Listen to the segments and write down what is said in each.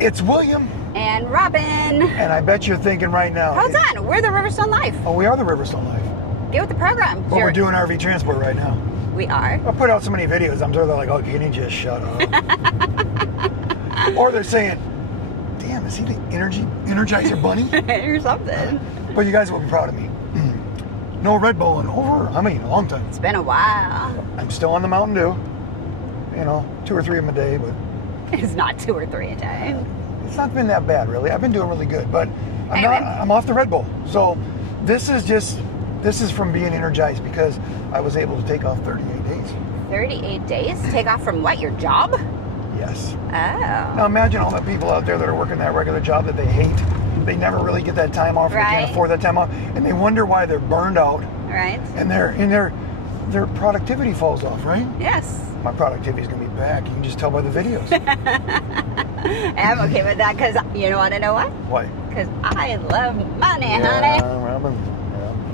It's William. And Robin. And I bet you're thinking right now. Hold on, we're the Riverstone Life. Oh, we are the Riverstone Life. Get with the program. But we're doing RV transport right now. We are. I put out so many videos, I'm sure they're like, oh, can you just shut up? Or they're saying, damn, is he the Energizer Bunny? Or something. But you guys will be proud of me. No Red Bull in over, a long time. It's been a while. I'm still on the Mountain Dew. 2 or 3 of them a day, but... It's not 2 or 3 a day. It's not been that bad, really. I've been doing really good, but Anyway. I'm off the Red Bull. So this is from being energized because I was able to take off 38 days. 38 days? Take off from what, your job? Yes. Oh. Now imagine all the people out there that are working that regular job that they hate. They never really get that time off. They Right. can't afford that time off, and they wonder why they're burned out. Right. And their productivity falls off, right? Yes. My productivity is going to be back. You can just tell by the videos. I'm okay with that because you want to know what? Why? Because I love money, Yeah, honey. Robin.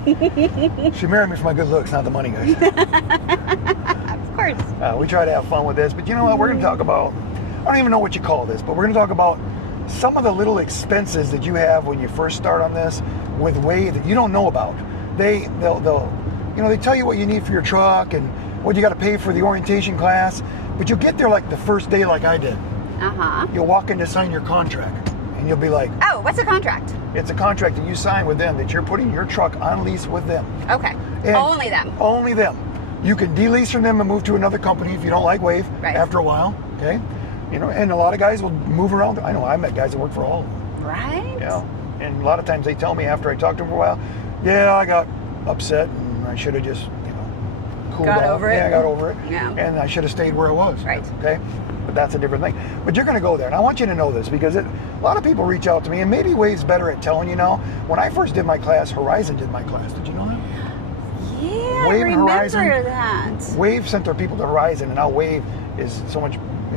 Yeah. She married me for my good looks, not the money, guys. Of course. We try to have fun with this, but you know what? We're going to talk about, I don't even know what you call this, but we're going to talk about some of the little expenses that you have when you first start on this with Wave that you don't know about. They'll they tell you what you need for your truck and what you got to pay for the orientation class, but you'll get there like the first day like I did. Uh-huh. You'll walk in to sign your contract and you'll be like, Oh, what's a contract? it's a contract that you sign with them that you're putting your truck on lease with them. Okay. And Only them. Only them. You can de-lease from them and move to another company if you don't like Wave after a while, okay? And a lot of guys will move around. I know I met guys that work for all of them. Right? Yeah. And a lot of times they tell me after I talk to them for a while, yeah, I got upset and I should have just, cooled Got off. over it. Yeah, I got over it. Yeah. And I should have stayed where I was. Right. Okay? But that's a different thing. But you're going to go there. And I want you to know this because a lot of people reach out to me, and maybe Wave's better at telling you now. When I first did my class, Horizon did my class. Did you know that? Yeah, Wave I and Horizon. remember that. Wave sent their people to Horizon, and now Wave is so much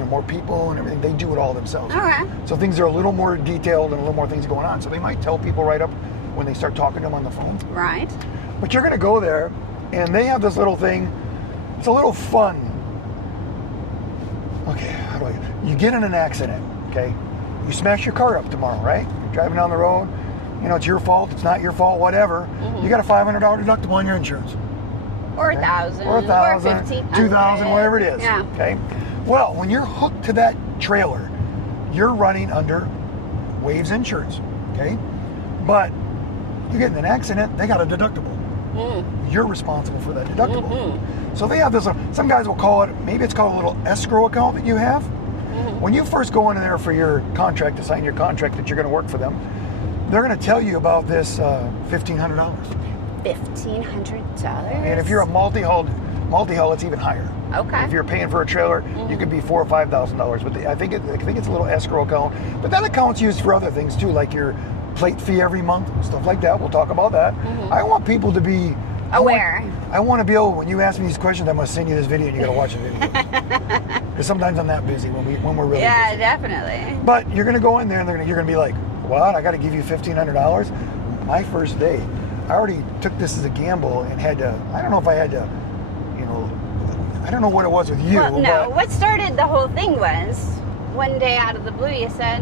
more people and everything. They do it all themselves. Okay. So things are a little more detailed and a little more things going on. So they might tell people right up when they start talking to them on the phone. Right. But you're going to go there, and they have this little thing. It's a little fun. Okay, you get in an accident, okay? You smash your car up tomorrow, right? You're driving down the road. It's your fault. It's not your fault, whatever. Mm-hmm. You got a $500 deductible on your insurance. Or Okay? $1,000. Or $1,000. Or $1,500. $2,000, whatever it is. Yeah. Okay? Well, when you're hooked to that trailer, you're running under Wave's insurance, okay? But you get in an accident, they got a deductible. You're responsible for that deductible. Mm-hmm. So they have this, some guys will call it, maybe it's called a little escrow account that you have. Mm-hmm. When you first go in there for your contract, to sign your contract that you're going to work for them, they're going to tell you about this $1,500. $1,500? And if you're a multi-hull, it's even higher. Okay. If you're paying for a trailer, you could be $4,000 or $5,000. But I think it's a little escrow account. But that account's used for other things too, like your plate fee every month, stuff like that. We'll talk about that. Mm-hmm. I want people to be aware. I want to be able, when you ask me these questions, I'm going to send you this video and you got to watch the video. Because sometimes I'm that busy when we're really Yeah, busy. definitely. But you're going to go in there and you're going to be like, what? I got to give you $1,500? My first day, I already took this as a gamble and had to, I don't know if I had to, I don't know what it was with you. Well, no, but what started the whole thing was one day out of the blue you said,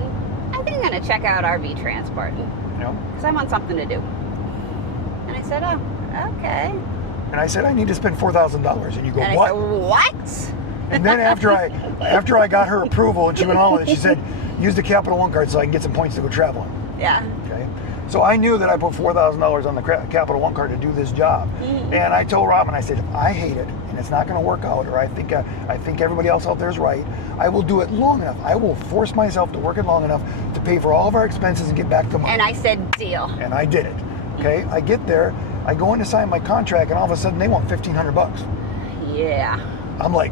I think I'm going to check out RV transport because I want something to do. And I said, oh, okay. And I said, I need to spend $4,000. And you go, And what? I said, what? And then after I got her approval and she went all in, she said, use the Capital One card so I can get some points to go traveling. Yeah. Okay. So I knew that I put $4,000 on the Capital One card to do this job. Mm-hmm. And I told Robin, I said, if I hate it and it's not going to work out, or I think everybody else out there is right, I will do it long enough. I will force myself to work it long enough to pay for all of our expenses and get back to money. And I said, deal. And I did it. Okay. I get there, I go in to sign my contract, and all of a sudden they want $1,500. Yeah. I'm like,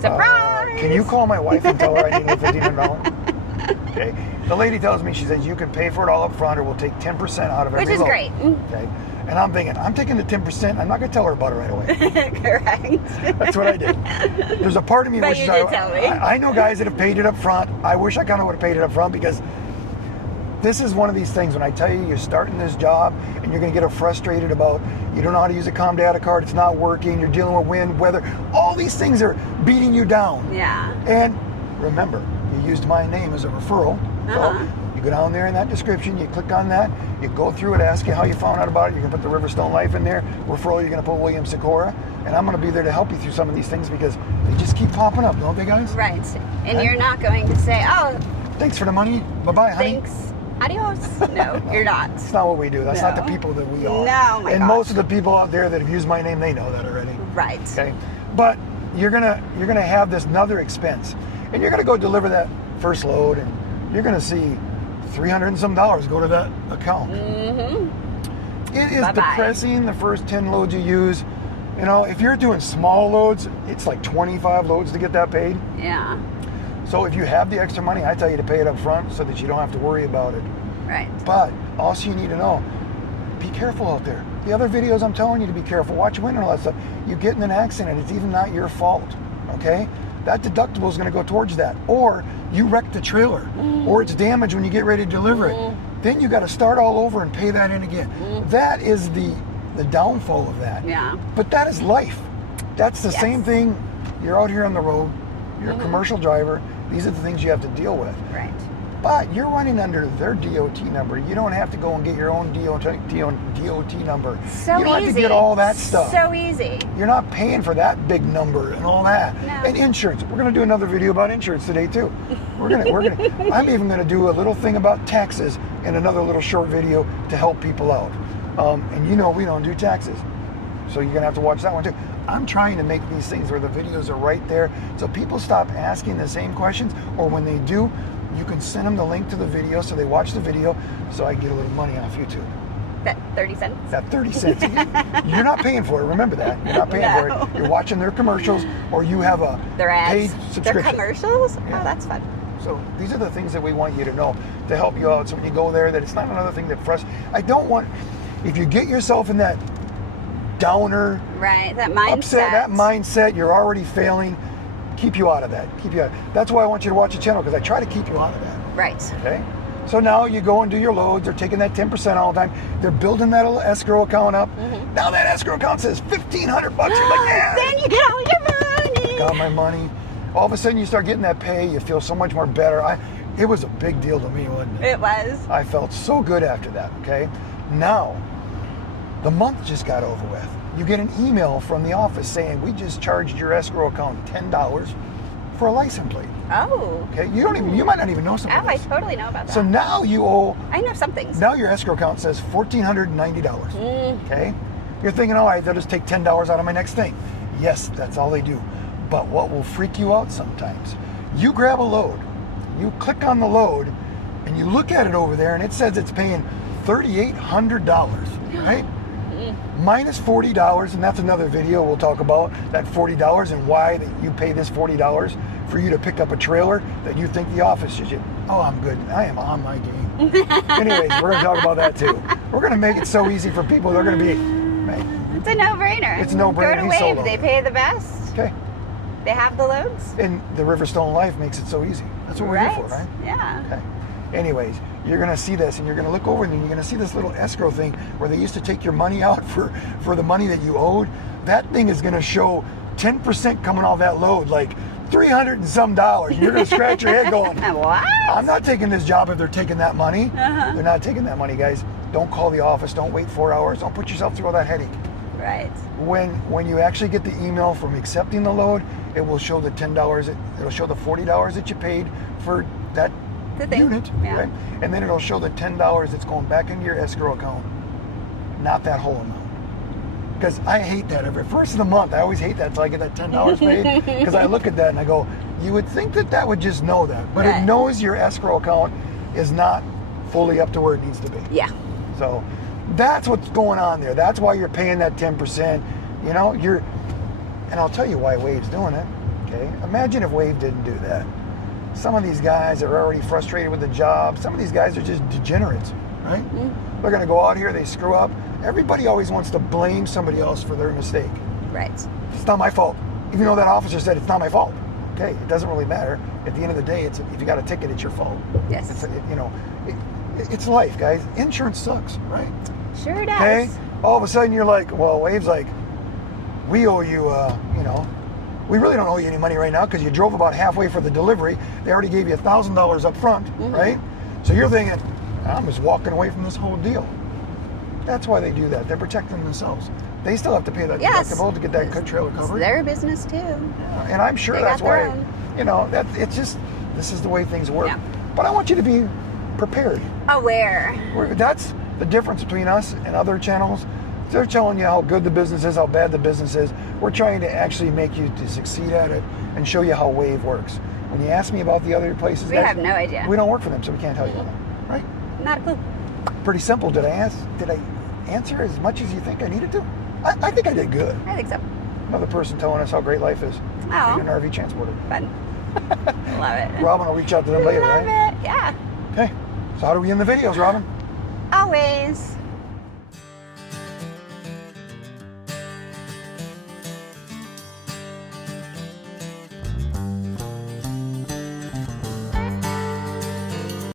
surprise! Can you call my wife and tell her I need $1,500? Okay. The lady tells me, she says, you can pay for it all up front or we'll take 10% out of every Which is load. great. Okay. And I'm thinking, I'm taking the 10%. I'm not going to tell her about it right away. Correct. That's what I did. There's a part of me But wishes you did tell me. I know guys that have paid it up front. I wish I kind of would have paid it up front because this is one of these things when I tell you you're starting this job and you're going to get frustrated about you don't know how to use a COM data card, it's not working, you're dealing with wind, weather, all these things are beating you down. Yeah. And remember, you used my name as a referral. So you go down there in that description, you click on that, you go through it, ask you how you found out about it. You can put the Riverstone Life in there. Referral, you're going to put William Sikora. And I'm going to be there to help you through some of these things because they just keep popping up, don't they, guys? Right. And you're not going to say, oh, thanks for the money. Bye-bye, honey. thanks. Adios. No, you're not. That's not what we do. That's not the people that we are. No, my And gosh. most of the people out there that have used my name, they know that already. Right. Okay. But you're gonna have this another expense. And you're gonna go deliver that first load and you're gonna see $300 and some go to that account. It is depressing the first 10 loads you use. You know, if you're doing small loads, it's like 25 loads to get that paid. Yeah. So if you have the extra money, I tell you to pay it up front so that you don't have to worry about it. Right. But also you need to know, be careful out there. The other videos I'm telling you to be careful. Watch your window and all that stuff. You get in an accident, it's even not your fault, okay? That deductible is going to go towards that. Or you wreck the trailer, or it's damaged when you get ready to deliver it. Then you got to start all over and pay that in again. That is the downfall of that. Yeah. But that is life. That's the same thing. You're out here on the road. You're a commercial driver. These are the things you have to deal with. Right. But you're running under their DOT number. You don't have to go and get your own DOT number. So you don't easy. have to get all that stuff. So easy. You're not paying for that big number and all that. No. And insurance. We're going to do another video about insurance today too. I'm even going to do a little thing about taxes in another little short video to help people out. And you know we don't do taxes. So you're going to have to watch that one too. I'm trying to make these things where the videos are right there so people stop asking the same questions, or when they do, you can send them the link to the video so they watch the video so I get a little money off YouTube. That 30 cents? That 30 cents. You're not paying for it. Remember that. You're not paying for it. You're watching their commercials, or you have a Their ads. paid subscription. Their commercials? Yeah. Oh, that's fun. So these are the things that we want you to know to help you out. So when you go there, that it's not another thing that frustrates. I don't want, if you get yourself in that downer, Right, that mindset. upset, that mindset, you're already failing, keep you out of that. That's why I want you to watch the channel, because I try to keep you out of that. Right. Okay? So now you go and do your loads. They're taking that 10% all the time. They're building that little escrow account up. Now that escrow account says $1,500. You're like, yeah. Then you get all your money. Got my money. All of a sudden you start getting that pay. You feel so much more better. It was a big deal to me, wasn't it? It was. I felt so good after that, okay? Now, the month just got over with. You get an email from the office saying, we just charged your escrow account $10 for a license plate. Oh. Okay? You might not even know something. Oh, I totally know about that. So now you owe, I know some things. now your escrow account says $1,490. Okay? You're thinking, all right, they'll just take $10 out of my next thing. Yes, that's all they do. But what will freak you out sometimes, you grab a load, you click on the load, and you look at it over there, and it says it's paying $3,800, right? Minus $40, and that's another video we'll talk about, that $40 and why that you pay this $40 for you to pick up a trailer that you think the office should. Oh, I'm good. I am on my game. Anyways, we're going to talk about that too. We're going to make it so easy for people. They're going to be, man, It's a no-brainer. It's a no-brainer. Go to He's Wave. solo. They pay the best. okay. They have the loads. And the Riverstone Life makes it so easy. That's what we're here for, right? Yeah. Okay. Anyways, you're going to see this, and you're going to look over, and you're going to see this little escrow thing where they used to take your money out for the money that you owed. That thing is going to show 10% coming off that load, like $300 and some. You're going to scratch your head going, What? I'm not taking this job if they're taking that money. They're not taking that money, guys. Don't call the office. Don't wait 4 hours. Don't put yourself through all that headache. Right. When you actually get the email from accepting the load, it will show the $10. It'll show the $40 that you paid for that The thing. unit, Yeah. right? And then it'll show the $10 that's going back into your escrow account, not that whole amount. Because I hate that. Every first of the month, I always hate that until I get that $10 paid. Because I look at that and I go, you would think that would just know that, but Right. it knows your escrow account is not fully up to where it needs to be. Yeah. So that's what's going on there. That's why you're paying that 10%. You know, and I'll tell you why Wave's doing it. Okay, imagine if Wave didn't do that. Some of these guys are already frustrated with the job. Some of these guys are just degenerates, right? They're going to go out here, they screw up. Everybody always wants to blame somebody else for their mistake. Right. It's not my fault. Even though that officer said it's not my fault. Okay, it doesn't really matter. At the end of the day, if you got a ticket, it's your fault. Yes. It's life, guys. Insurance sucks, right? Sure does. Okay? All of a sudden you're like, well, Wave's like, we owe you, we really don't owe you any money right now because you drove about halfway for the delivery. They already gave you $1,000 up front, right? So you're thinking, I'm just walking away from this whole deal. That's why they do that. They're protecting themselves. They still have to pay that deductible to get that trailer covered. It's their business too. Yeah, and I'm sure They that's got their why, own. you know, that it's just, this is the way things work. Yeah. But I want you to be prepared. Aware. That's the difference between us and other channels. They're telling you how good the business is, how bad the business is. We're trying to actually make you to succeed at it and show you how Wave works. When you ask me about the other places, We have no idea. We don't work for them, so we can't tell you that, right? Not a clue. Pretty simple. Did I answer as much as you think I needed to? I think I did good. I think so. Another person telling us how great life is. Oh. Being an RV transporter. Fun. Love it. Robin will reach out to them later, Love right? it. Yeah. Okay. So how do we end the videos, Robin? Always.